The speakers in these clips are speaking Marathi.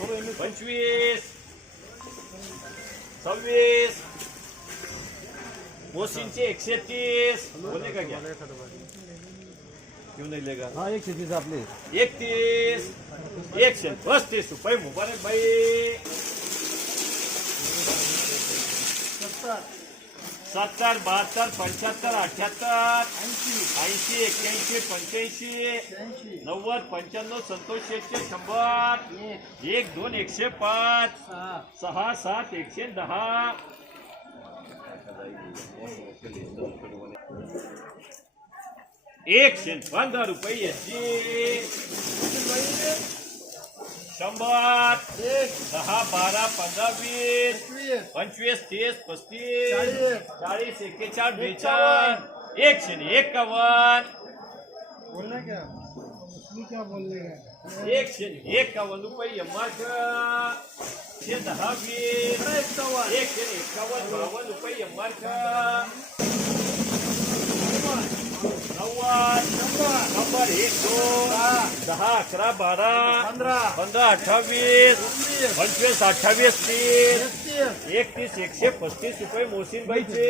पंचवीस. सव्वीस. मोसींचे एकशे तीस बोलले का घ्या? घेऊन येले का? हा एकशे तीस आपले. एकतीस. एकशे पस्तीस रुपये मुबारक भाई सत्तर बहात्तर पंच्याहत्तर अठ्याहत्तर ऐंशी एक्क्याऐंशी पंच्याऐंशी नव्वद पंच्याण्णव संतोष एकशे शंभर एक दोन एकशे पाच सहा सात एकशे दहा. एकशे पंधरा रुपये याची शंभर दहा बारा पंधरा वीस पंचवीस तीस पस्तीस चाळीस एक्केचाळीस बेचाळीस एकशे ने एकावन्न. एकशे ने एकावन्न रुपये मार्क एकशे दहा वीस. एकशे ने एकावन्न बावन्न रुपये मार्क નંબર એક દો દહ અકરા બારા પંદર અઠાવીસ પંચવીસ અઠાવીસ ત્રીસ એકત્રીસ એકસો પસ્તીસ રૂપિયા મોહસિનભાઈ છે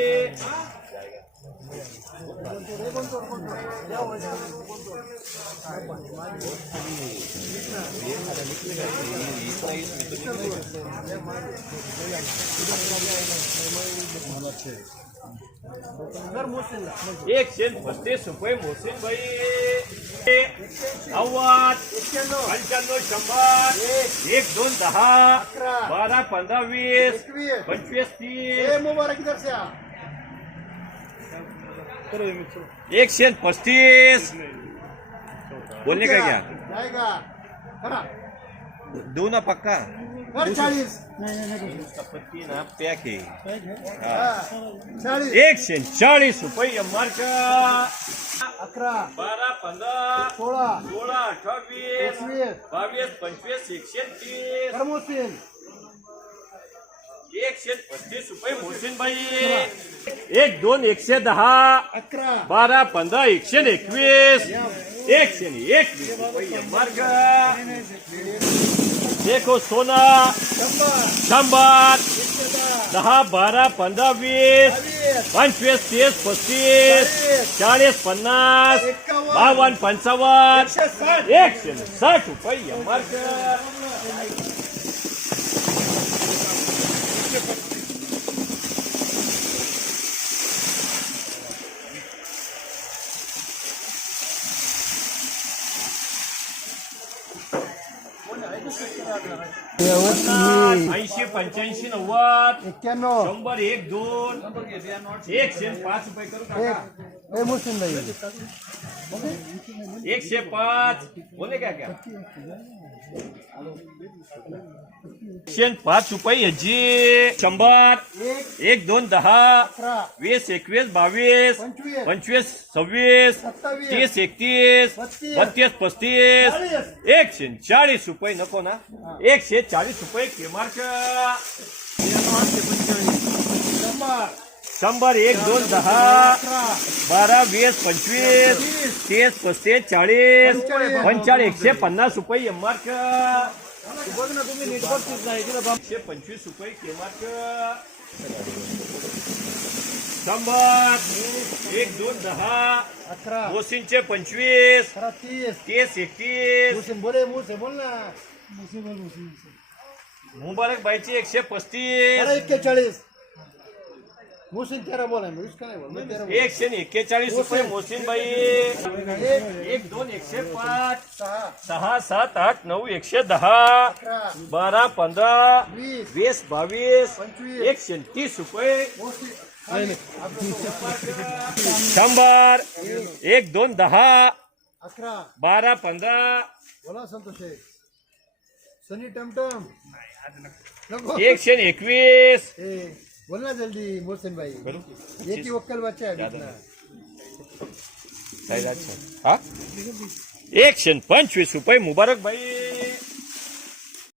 એકસેન પસ્તીસ रुपये મોહસિનભાઈ નવ્વાદ પંચાણું शंबर एक दोन दहा पंद्रह पंधरा वीस पंचवीस तीस। एकशे पस्तीस। बोलने का क्या? देऊ ना पक्का चाळीस पत्ती ना पॅक आहे एकशे चाळीस रुपये अकरा बारा पंधरा सोळा सोळा अठ्ठावीस बावीस पंचवीस एकशे तीस एकशे पस्तीस रुपये मोहसिन बाई एक दोन एकशे दहा अकरा बारा पंधरा एकशे एकवीस एक से नहीं, एक नहीं। देखो सोना शंबर दहा बारह, पंद्रह, बीस। पंचवीस, तीस, पच्चीस। चालीस, पन्नास। बावन, पंचावन। एक से साठ रुपये मर्ग। ऐंशी पंच्याऐंशी नव्वद. एक्क्याण्णव. शंभर एक दोन. एकशे पाच रुपये करू टाका. एकशे पाच. बोले काय क्या पाच रुपये याची. शंभर. एक दोन दहा. वीस एकवीस बावीस. पंचवीस. सव्वीस. तीस एकतीस. बत्तीस. पस्तीस. एकशे चाळीस रुपये नको ना. एकशे चाळीस रुपये केमार्क शंभर. शंभर एक दोन दहा बारा वीस पंचवीस तीस पस्तीस चाळीस. पंचाळीस एकशे पन्नास रुपये मार्क बघ ना तुम्ही नीट बघतीच नाही तिला एकशे पंचवीस रुपये केमार्क शंभर एक दोन दहा अकरा. मोसींचे पंचवीस तीस. तीस एकतीस. बोले मुसे बोल ना. मुबारक बाईची एकशे पस्तीस. एक्केचाळीस. मुस्लिम तेरा बोला मी उसका नाही बोल मैं तेरा बोल एकशे एक्केचाळीस रुपये मोसीन बाई एक एक दोन एकशे पाच सहा सहा सात आठ नऊ एकशे दहा। अकरा बारा पंधरा वीस वीस बावीस। पंचवीस। एकशे तीस रुपये। मुस्लिम। शंभर एक। दोन दहा। अकरा बारा पंधरा बोला संतोष सनी टमटम। नको एकशे आणि एकवीस बोल ना जल्दी मोहसिन भाई? एक ही वक्कल बच्चा है. हा? एकशे आणि पंचवीस रुपये मुबारक भाई